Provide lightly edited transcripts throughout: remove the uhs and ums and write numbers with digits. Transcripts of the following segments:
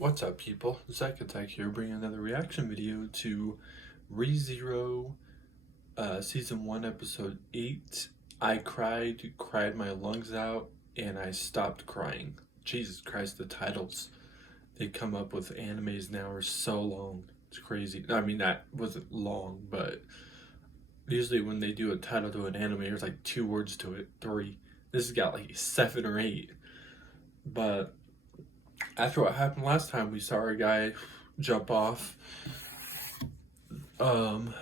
What's up, people? Zach Attack here, bringing another reaction video to ReZero Season 1, Episode 8. I cried my lungs out, and I stopped crying. Jesus Christ, the titles they come up with animes now are so long. It's crazy. I mean, that wasn't long, but usually when they do a title to an anime, there's like 2 words to it, 3. This has got like 7 or 8. But after what happened last time, we saw a guy jump off the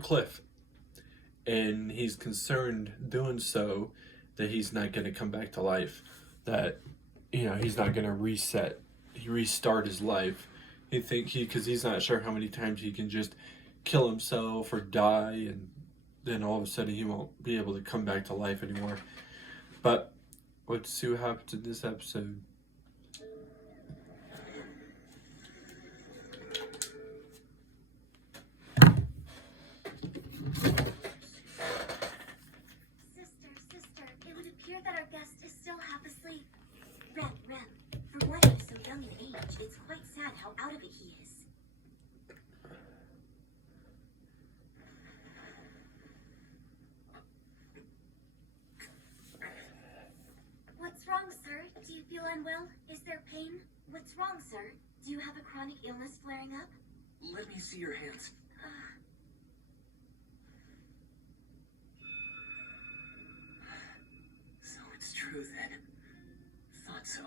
cliff, and he's concerned doing so that he's not going to come back to life, that he's not going to restart his life. Because he's not sure how many times he can just kill himself or die, and then all of a sudden he won't be able to come back to life anymore. But let's see what happens in this episode. That our guest is still half asleep. Rem, for one who's so young in age, it's quite sad how out of it he is. What's wrong, sir? Do you feel unwell? Is there pain? What's wrong, sir? Do you have a chronic illness flaring up? Let me see your hands. True then. Thought so.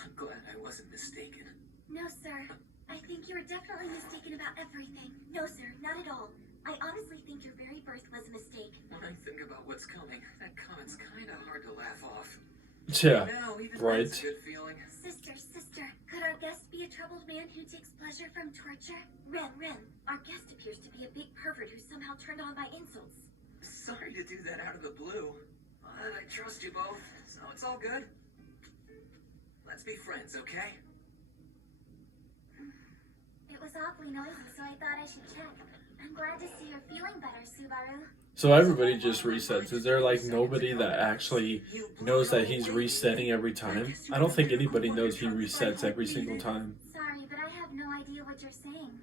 I'm glad I wasn't mistaken. No, sir. I think you were definitely mistaken about everything. No, sir, not at all. I honestly think your very birth was a mistake. When I think about what's coming, that comment's kind of hard to laugh off. Yeah, now, even right. That's a good feeling. Sister, could our guest be a troubled man who takes pleasure from torture? Ren, our guest appears to be a big pervert who's somehow turned on by insults. Sorry to do that out of the blue. But I trust you both, so it's all good. Let's be friends, okay? It was awfully noisy, so I thought I should check. I'm glad to see you're feeling better, Subaru. So everybody just resets. Is there like nobody that actually knows that he's resetting every time? I don't think anybody knows he resets every single time. Sorry, but I have no idea what you're saying.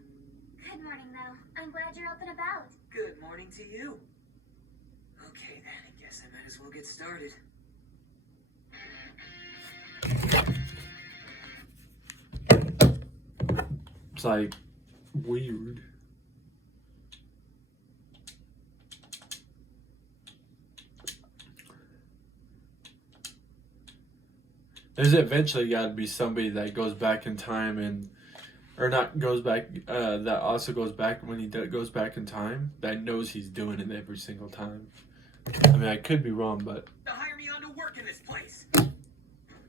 Good morning, though. I'm glad you're up and about. Good morning to you. Okay, then. I guess I might as well get started. It's like weird. There's eventually got to be somebody that goes back in time that also goes back when he goes back in time, that knows he's doing it every single time. I mean, I could be wrong, but... To hire me on to work in this place!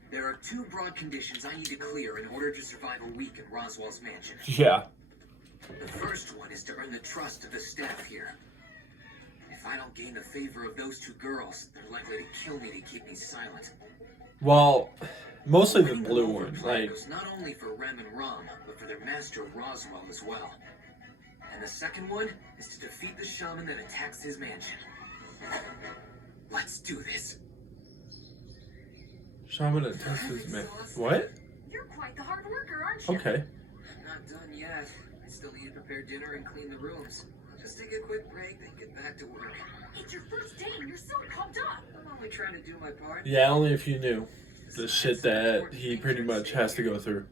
There are 2 broad conditions I need to clear in order to survive a week in Roswell's mansion. Yeah. The first one is to earn the trust of the staff here. If I don't gain the favor of those 2 girls, they're likely to kill me to keep me silent. Well, mostly the blue one, like... Not only for Rem and Rom, but for their master Roswell as well. And the second one is to defeat the shaman that attacks his mansion. Let's do this. Shaman attacks his man. What? You're quite the hard worker, aren't you? Okay. I'm not done yet. I still need to prepare dinner and clean the rooms. I'll just take a quick break, then get back to work. It's your first day and you're so pumped up. I'm only trying to do my part. Yeah, only if you knew the shit that he pretty much has to go through.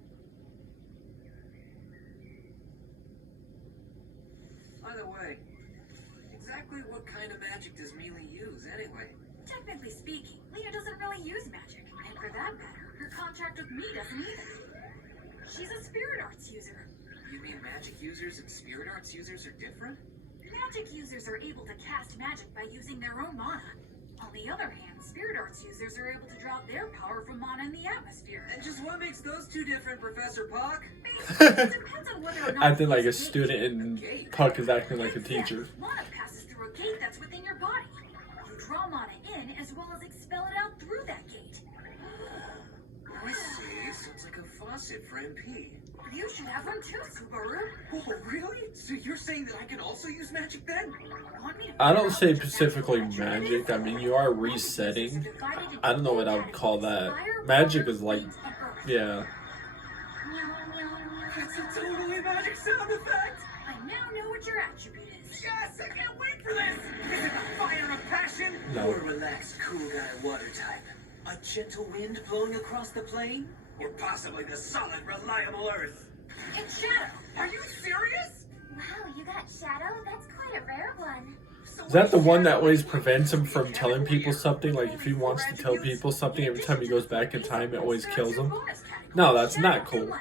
By the way, exactly what kind of magic does Mealy use anyway? Technically speaking, Lena doesn't really use magic. And for that matter, her contract with me doesn't either. She's a spirit arts user. You mean magic users and spirit arts users are different? Magic users are able to cast magic by using their own mana. On the other hand, spirit arts users are able to draw their power from mana in the atmosphere. And just what makes those 2 different, Professor Puck? It depends on whether or not Acting like a gate. student and Puck is acting like a teacher. Mana passes through a gate that's within your body. You draw mana in as well as expel it out through that gate. I see. So it's like a faucet for MP. You should have one too, Subaru. Oh, really? So you're saying that I can also use magic then? I don't say specifically magic. I mean, you are resetting. I don't know what I would call that. Magic is like, yeah. It's a totally magic sound effect! I now know what your attribute is. Yes, I can't wait for this! Is it a fire of passion? No. Or a relaxed, cool guy water type? A gentle wind blowing across the plain? Or possibly the solid, reliable earth? It's Shadow. Are you serious? Wow, you got Shadow? That's quite a rare one. So Is that the one that always prevents him from telling people something? Like, if he wants to tell people something, every time he goes back in time, it always kills him? No, that's not cool.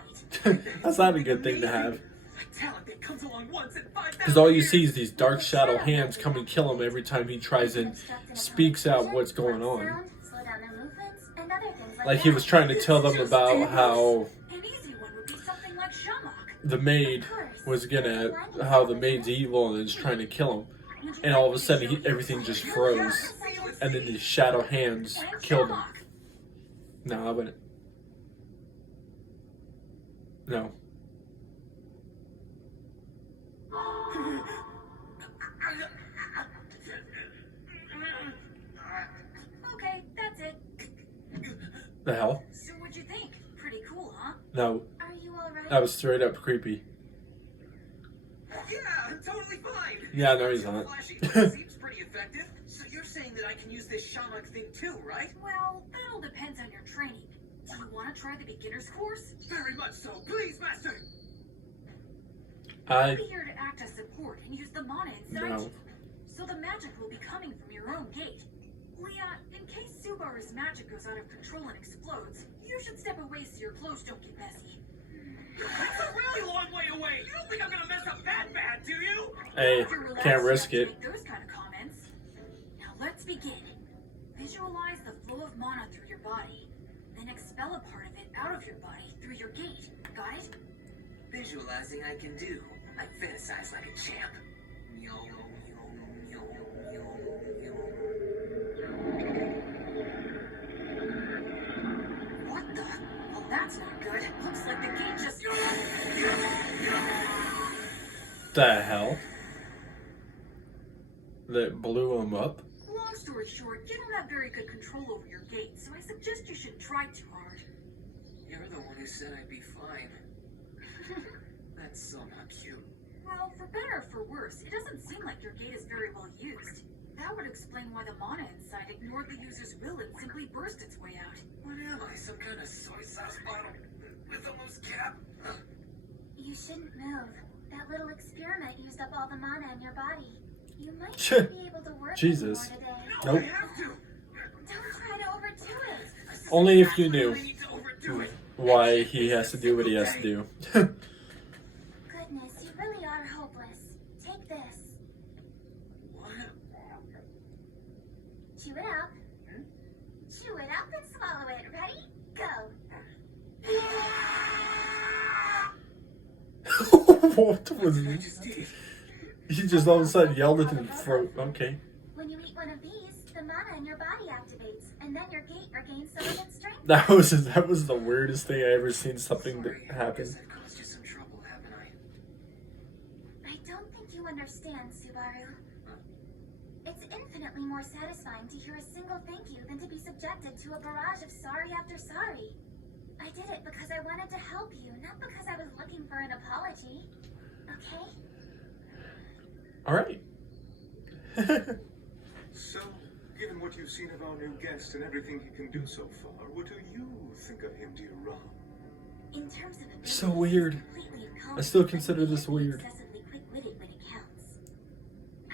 That's not a good thing to have. Because all you see is these dark shadow hands come and kill him every time he tries and speaks out what's going on. Slow down their movements, and other things like Like he that. was trying to tell them about how An easy one would be something like Shamrock. the maid was how the maid's evil and is trying to kill him. And all of a sudden, everything just froze. And then these shadow hands killed him. No, I wouldn't. No. Okay, that's it. The hell? So what'd you think? Pretty cool, huh? No. Are you alright? That was straight up creepy. Yeah, I'm totally fine. Yeah, no, he's not. Flashy, but it seems pretty effective. So you're saying that I can use this shaman thing too, right? Well, that all depends on your training. Do you want to try the beginner's course? Very much so. Please, master. I'll be here to act as support and use the mana inside No. you. So the magic will be coming from your own gate. Leah, in case Subaru's magic goes out of control and explodes, you should step away so your clothes don't get messy. It's a really long way away. You don't think I'm gonna mess up that bad, do you? Hey, If you're relaxed can't risk enough it. to make those kind of comments. Now let's begin. Visualize the flow of mana through your body, then expel a part of it out of your body through your gate. Got it? Visualizing I can do. I fantasize like a champ. What the? Well, that's not good. Looks like the gate just... The hell? That blew him up? Long story short, you don't have very good control over your gate, so I suggest you shouldn't try too hard. You're the one who said I'd be fine. That's so not cute. Well, for better or for worse, it doesn't seem like your gate is very well used. That would explain why the mana inside ignored the user's will and simply burst its way out. What am I, some kind of soy sauce bottle with a loose cap? You shouldn't move. That little experiment used up all the mana in your body. You might not be able to work Jesus. anymore today. No, Nope. I have to. Don't try to overdo it. Only if you knew I need to overdo it. why he has to do what he has to do. Goodness, you really are hopeless. Take this. What? Chew it up. Chew it up and swallow it. Ready? Go. What was I this? just did. He just all of a sudden yelled at him throat. Okay. When you eat one of these, the mana in your body activates, and then your gate regains some of its strength. That was the weirdest thing I ever seen something Sorry, that I happen. guess I caused you some trouble, haven't I? I don't think you understand, Subaru. It's infinitely more satisfying to hear a single thank you than to be subjected to a barrage of sorry after sorry. I did it because I wanted to help you, not because I was looking for an apology. Okay? All right. So, given what you've seen of our new guest and everything he can do so far, what do you think of him, dear Ron? In terms of ability, So weird. he's completely I still incompetent, consider but he this can be weird. excessively quick-witted when it counts.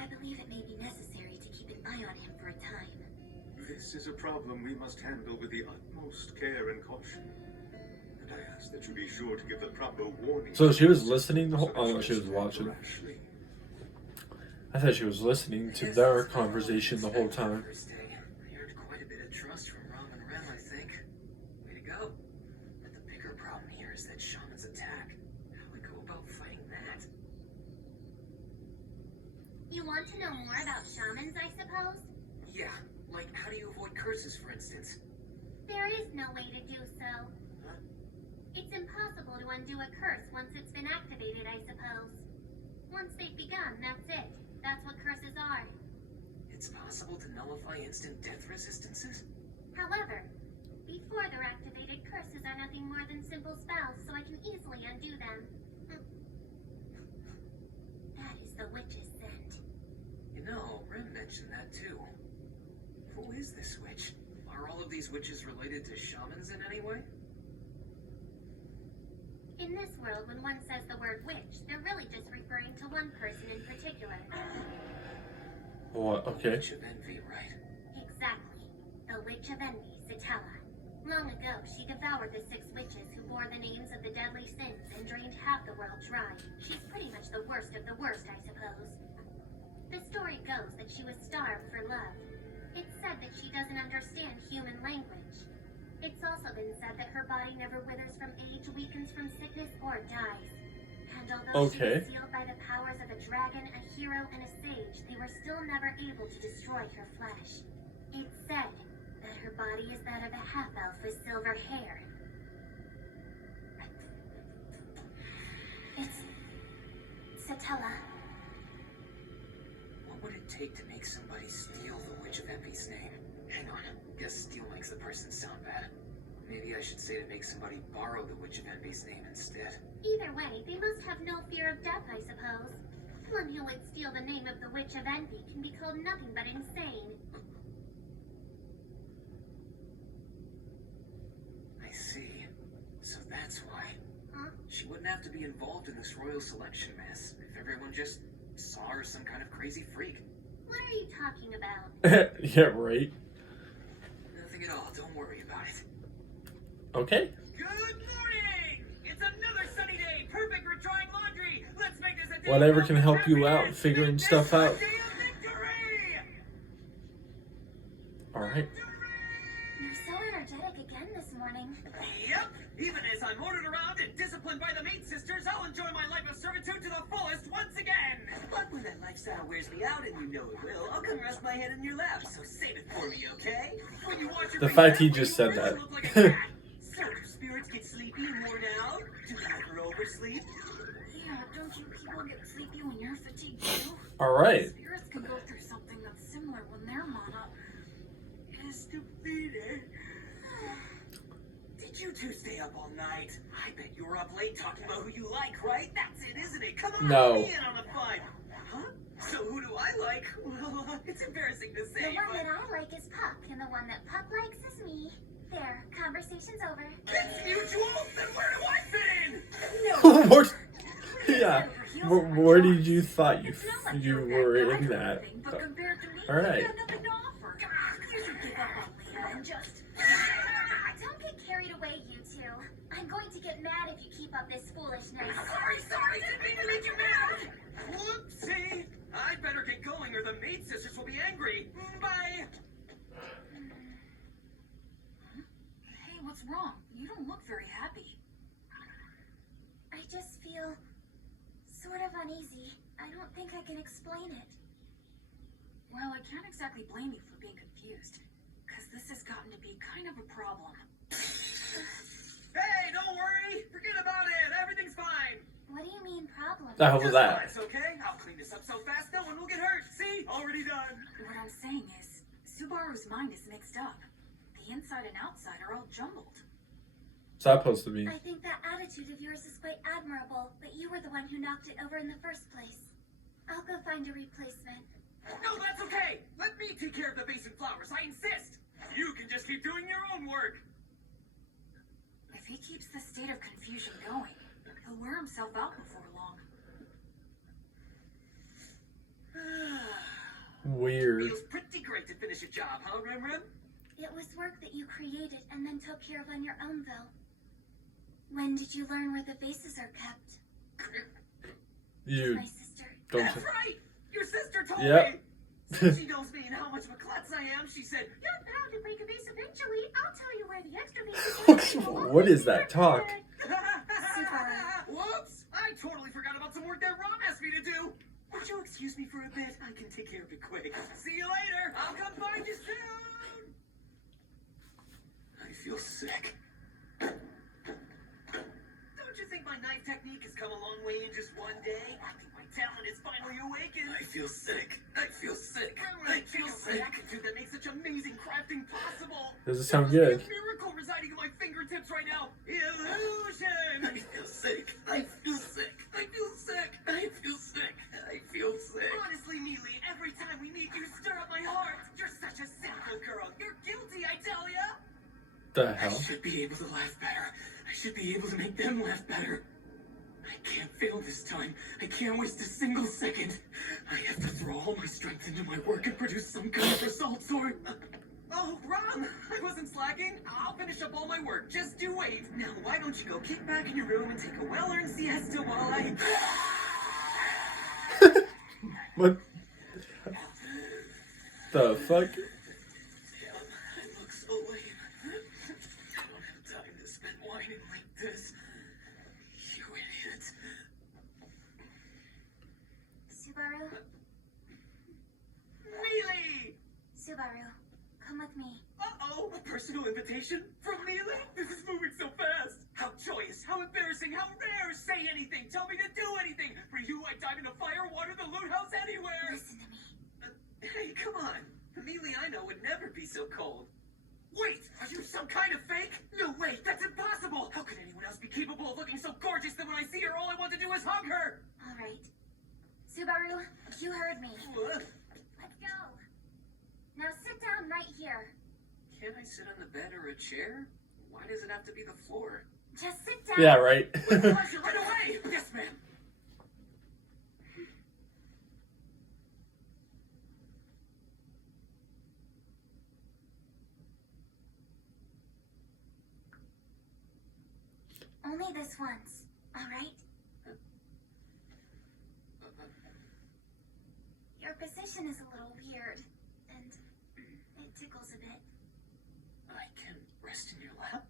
I believe it may be necessary to keep an eye on him for a time. This is a problem we must handle with the utmost care and caution. And I ask that you be sure to give the proper warning. So she was listening the whole. so that Oh, no, she was such watching. rashly. I thought she was listening to their conversation the whole time. First day, I earned quite a bit of trust from Rom and Rem, I think. Way to go. But the bigger problem here is that Shaman's attack. How do we go about fighting that? You want to know more about shamans, I suppose? Yeah, like how do you avoid curses, for instance? There is no way to do so. Huh? It's impossible to undo a curse once it's been activated, I suppose. Once they've begun, that's it. That's what curses are. It's possible to nullify instant death resistances? However, before they're activated, curses are nothing more than simple spells, so I can do them. That is the witch's scent. You know, Ren mentioned that too. Who is this witch? Are all of these witches related to shamans in any way? In this world, when one says the word witch, they're really just referring to one person in particular. What? Okay. Witch of Envy, right? Exactly. The Witch of Envy, Satella. Long ago, she devoured the 6 witches who bore the names of the deadly sins and drained half the world dry. She's pretty much the worst of the worst, I suppose. The story goes that she was starved for love. It's said that she doesn't understand human language. It's also been said that her body never withers from age, weakens from sickness, or dies. And although she was sealed by the powers of a dragon, a hero, and a sage, they were still never able to destroy her flesh. It's said that her body is that of a half-elf with silver hair. It's Satella. What would it take to make somebody steal the Witch of Envy's name? Hang on. Guess steal makes the person sound bad. Maybe I should say to make somebody borrow the Witch of Envy's name instead. Either way, they must have no fear of death, I suppose. One who would steal the name of the Witch of Envy can be called nothing but insane. I see. So that's why. Huh? She wouldn't have to be involved in this royal selection mess if everyone just saw her as some kind of crazy freak. What are you talking about? Yeah, right. Nothing at all. Don't worry about it. Okay. Good morning! It's another sunny day, perfect for drying laundry. Let's make this a day Whatever of can help you out happiness. figuring This stuff is a out. day of victory! Alright. You're so energetic again this morning. Yep, even as I'm ordered around and disciplined by the maid sisters, I'll enjoy my life of servitude to the fullest once again. But when that lifestyle wears me out, and you know it will, I'll come rest my head in your lap, so save it for me, okay? When you wash your The face fact he that way, just you said really that. look like a cat. So do spirits get sleepy and worn out? Do you ever oversleep? Yeah, don't you people get sleepy when you're fatigued too? Alright. Spirits can go through something that's similar when they're mono. Estupide. Did you two stay up all night? I bet you were up late talking about who you like, right? That's it, isn't it? Come on, No. let me in on the fun. Huh? So who do I like? Well, it's embarrassing to The say, one but... that I like is Puck, and the one that Puck likes is me. There, conversation's over. It's mutual? Then where do I fit in? What? Yeah. Where did you thought It's not like you you're were that guy in or that? anything, but compared to me, Alright. you got nothing to offer. You should give up on me and just... Don't get carried away, you two. I'm going to get mad if you keep up this foolishness. Sorry, didn't mean to make you mad. Whoopsie! I'd better get going or the maid sisters will be angry. Bye! Hey, what's wrong? You don't look very happy. I just feel sort of uneasy. I don't think I can explain it. Well, I can't exactly blame you for being confused, because this has gotten to be kind of a problem. Hey, don't worry! Forget about it! Everything's fine! What do you mean problem? The hell was that? It's okay. I'll clean this up so fast no one will get hurt. See? Already done. What I'm saying is, Subaru's mind is mixed up. The inside and outside are all jumbled. What's that supposed to mean? I think that attitude of yours is quite admirable, but you were the one who knocked it over in the first place. I'll go find a replacement. No, that's okay. Let me take care of the vase and flowers. I insist. You can just keep doing your own work. If he keeps this state of confusion going, he'll wear himself out before long. Weird. Feels pretty great to finish a job, huh, Rem Rem? It was work that you created and then took care of on your own, though. When did you learn where the vases are kept? You My sister. don't. That's right. Your sister told Yep. me. Since she knows me and how much of a klutz I am, she said, You're bound to break a vase eventually. I'll tell you where the extra vases are. What is that talk? Whoops! I totally forgot about some work that Ron asked me to do. Would you excuse me for a bit? I can take care of it quick. See you later. I'll come find you soon. I feel sick. Don't you think my knife technique has come a long way in just one day? I think my talent is finally awakened. I feel sick. I feel sick. I I feel sick. that makes such amazing crafting possible. Doesn't sound There good. must be a miracle residing in my fingertips. fingertips right now. Illusion. I feel sick. I feel sick. I feel sick. I feel sick. I feel sick. Honestly, Mealy, every time we meet you, stir up my heart. You're such a simple girl. You're guilty, I tell ya. The I hell? should be able to laugh better. I should be able to make them laugh better. I can't fail this time. I can't waste a single second. I have to throw all my strength into my work and produce some kind of results or... Oh, wrong. I wasn't slacking. I'll finish up all my work. Just you wait. Now, why don't you go kick back in your room and take a well-earned siesta while I... What the fuck? Damn, I look so lame. I don't have time to spend whining like this. You idiot. Subaru? Mealy! Subaru, come with me. Uh-oh, a personal invitation from Mealy? This is moving so fast. How joyous, how embarrassing, how rare. Say anything, tell me to do anything. For you, I'd dive into fire, water, the loot house, anywhere. Listen to me. Hey, come on. The Mealy I know would never be so cold. Wait, are you some kind of fake? No way, that's impossible. How could anyone else be capable of looking so gorgeous that when I see her, all I want to do is hug her? All right. Subaru, you heard me. What? Let's go. Now sit down right here. Can't I sit on the bed or a chair? Why does it have to be the floor? Just sit down. Yeah, right. With pleasure, right away. Yes, ma'am. Only this once, all right? Your position is a little weird, and it tickles a bit. I can rest in your lap?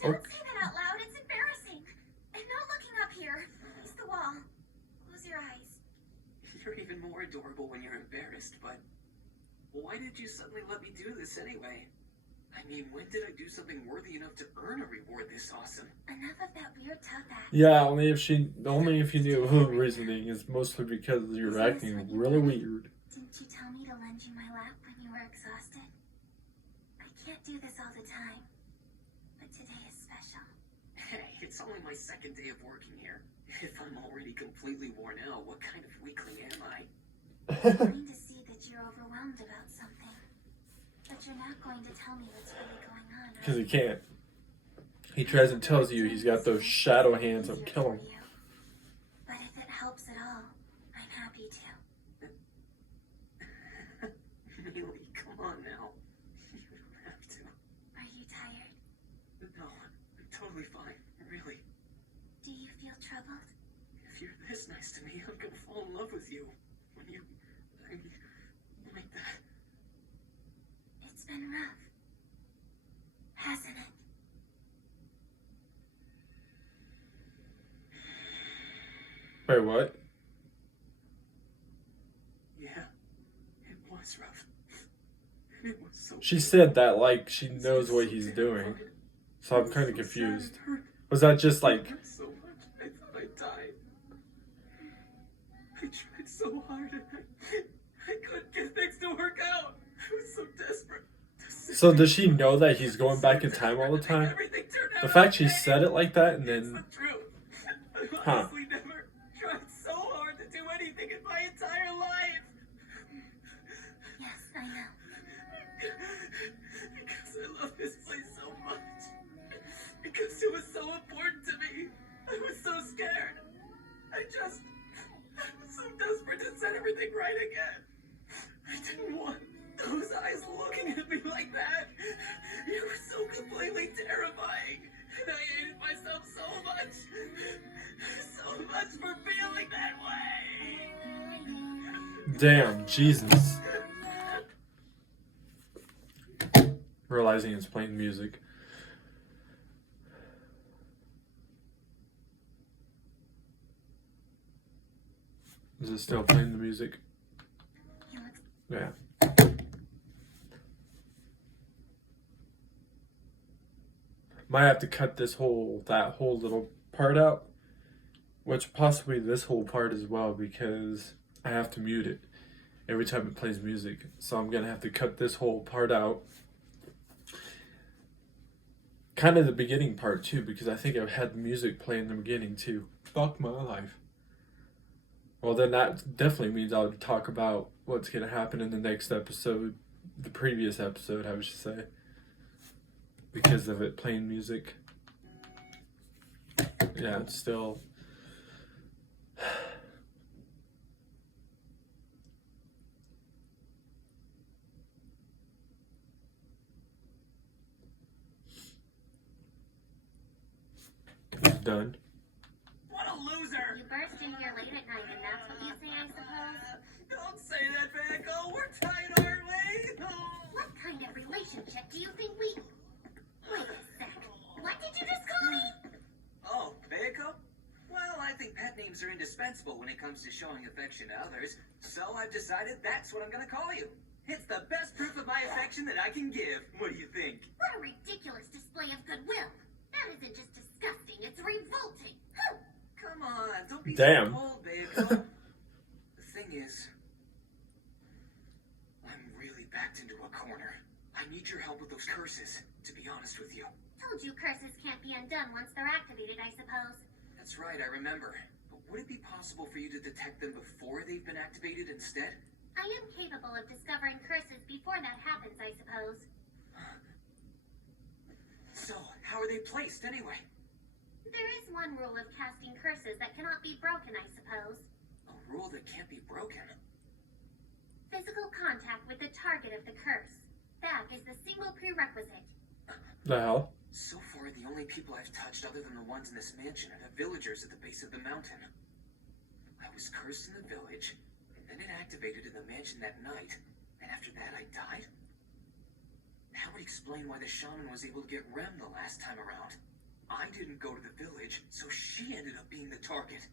Don't say that out loud, it's embarrassing. And no looking up here. It's the wall. Close your eyes. You're even more adorable when you're embarrassed, but why did you suddenly let me do this anyway? I mean, when did I do something worthy enough to earn a reward this awesome? Enough of that weird tut-that. Yeah, only if you knew the reasoning is mostly because you're acting really weird. Didn't you tell me to lend you my lap when you were exhausted? I can't do this all the time, but today is special. Hey, it's only my second day of working here. If I'm already completely worn out, what kind of weakling am I? I'm going to see that you're overwhelmed about something. But you're not going to tell me what's really going on, right? Because he can't. He tries and tells you he's got those shadow hands of killing. But if it helps at all, I'm happy to. Mealy, come on now. You don't have to. Are you tired? No, I'm totally fine. Really. Do you feel troubled? If you're this nice to me, I'm gonna fall in love with you. When you... I mean, like that. It's been rough, hasn't it? Wait, what? Yeah, it was rough. It was so... She said that like she knows what he's doing. So I'm kind of confused. Was that just like... So much, I thought I'd die. I tried so hard and I couldn't get things to work out. I was so desperate. So does she know that he's going back in time all the time? Everything turned out The fact she okay. said it like that and It's then... the truth. I've Huh. honestly never tried so hard to do anything in my entire life. Yes, I know. Because I love this place so much. Because it was so important to me. I was so scared. I was so desperate to set everything right again. I didn't want those eyes looking at me like that. You were so completely terrifying. And I hated myself so much. So much for feeling that way. Damn, Jesus. Realizing it's playing music. Is it still playing the music? He looks Yeah. Might have to cut that whole little part out, which possibly this whole part as well, because I have to mute it every time it plays music. So I'm gonna have to cut this whole part out kind of the beginning part too, because I think I've had the music play in the beginning too. Fuck my life. Well, then that definitely means I'll talk about what's gonna happen in the next episode, the previous episode, I should say, because of it playing music. Yeah, it's still. It's done. What a loser! You burst in here late at night, and that's what you say, I suppose? Don't say that, Beko. We're tight, aren't we? What kind of relationship do you think we... Wait a sec. What did you just call me? Oh, Beko? Well, I think pet names are indispensable when it comes to showing affection to others, so I've decided that's what I'm gonna call you. It's the best proof of my affection that I can give. What do you think? What a ridiculous display of goodwill. That isn't just disgusting, it's revolting. Huh. Come on, don't be Damn. so cold, Beko. The thing is, I'm really backed into a corner. I need your help with those curses, to be honest with you. Told you curses can't be undone once they're activated, I suppose. That's right, I remember. But would it be possible for you to detect them before they've been activated instead? I am capable of discovering curses before that happens, I suppose. So, how are they placed anyway? There is one rule of casting curses that cannot be broken, I suppose. A rule that can't be broken. Physical contact with the target of the curse. That is the single prerequisite. The hell? So far, the only people I've touched other than the ones in this mansion are the villagers at the base of the mountain. I was cursed in the village, and then it activated in the mansion that night, and after that I died? That would explain why the shaman was able to get Rem the last time around. I didn't go to the village, so she ended up being the target.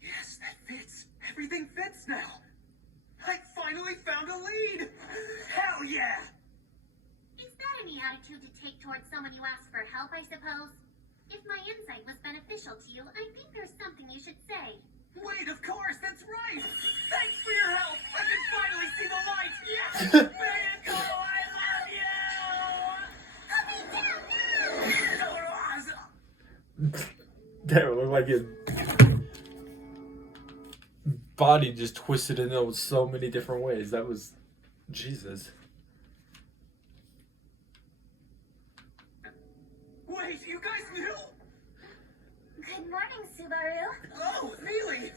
Yes, that fits. Everything fits now. I finally found a lead! Hell yeah! Is that any attitude to take towards someone you ask for help, I suppose? If my insight was beneficial to you, I think there's something you should say. Wait, of course, that's right! Thanks for your help! I can finally see the light! Yes! Beko, I love you! Damn, it looked like his body just twisted in those so many different ways. That was Jesus. Wait, you guys knew? Good morning, Subaru. Oh, Neely!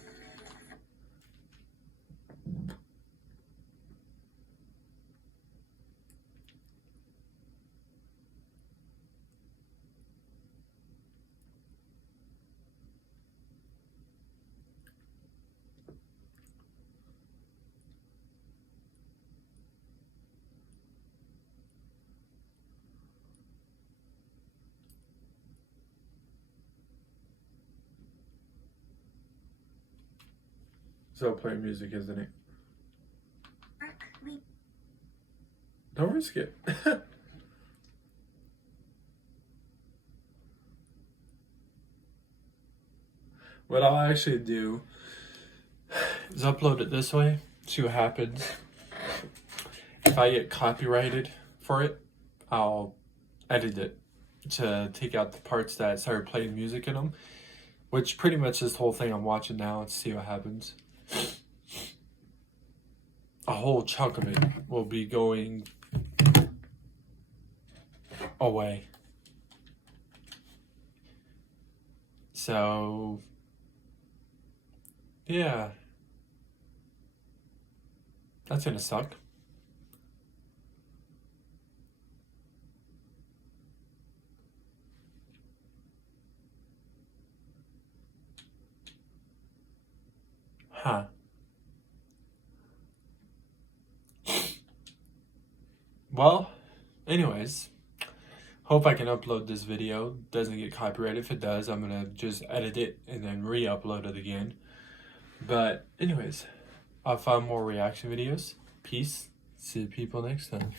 So playing music, isn't it? We Don't risk it. What I'll actually do is upload it this way, see what happens. If I get copyrighted for it, I'll edit it to take out the parts that started playing music in them, which pretty much is the whole thing I'm watching now, and see what happens. A whole chunk of it will be going away. So, yeah. That's gonna suck. Huh. Well, anyways, hope I can upload this video. Doesn't get copyrighted. If it does, I'm gonna just edit it and then re-upload it again. But anyways, I'll find more reaction videos. Peace. See you people next time.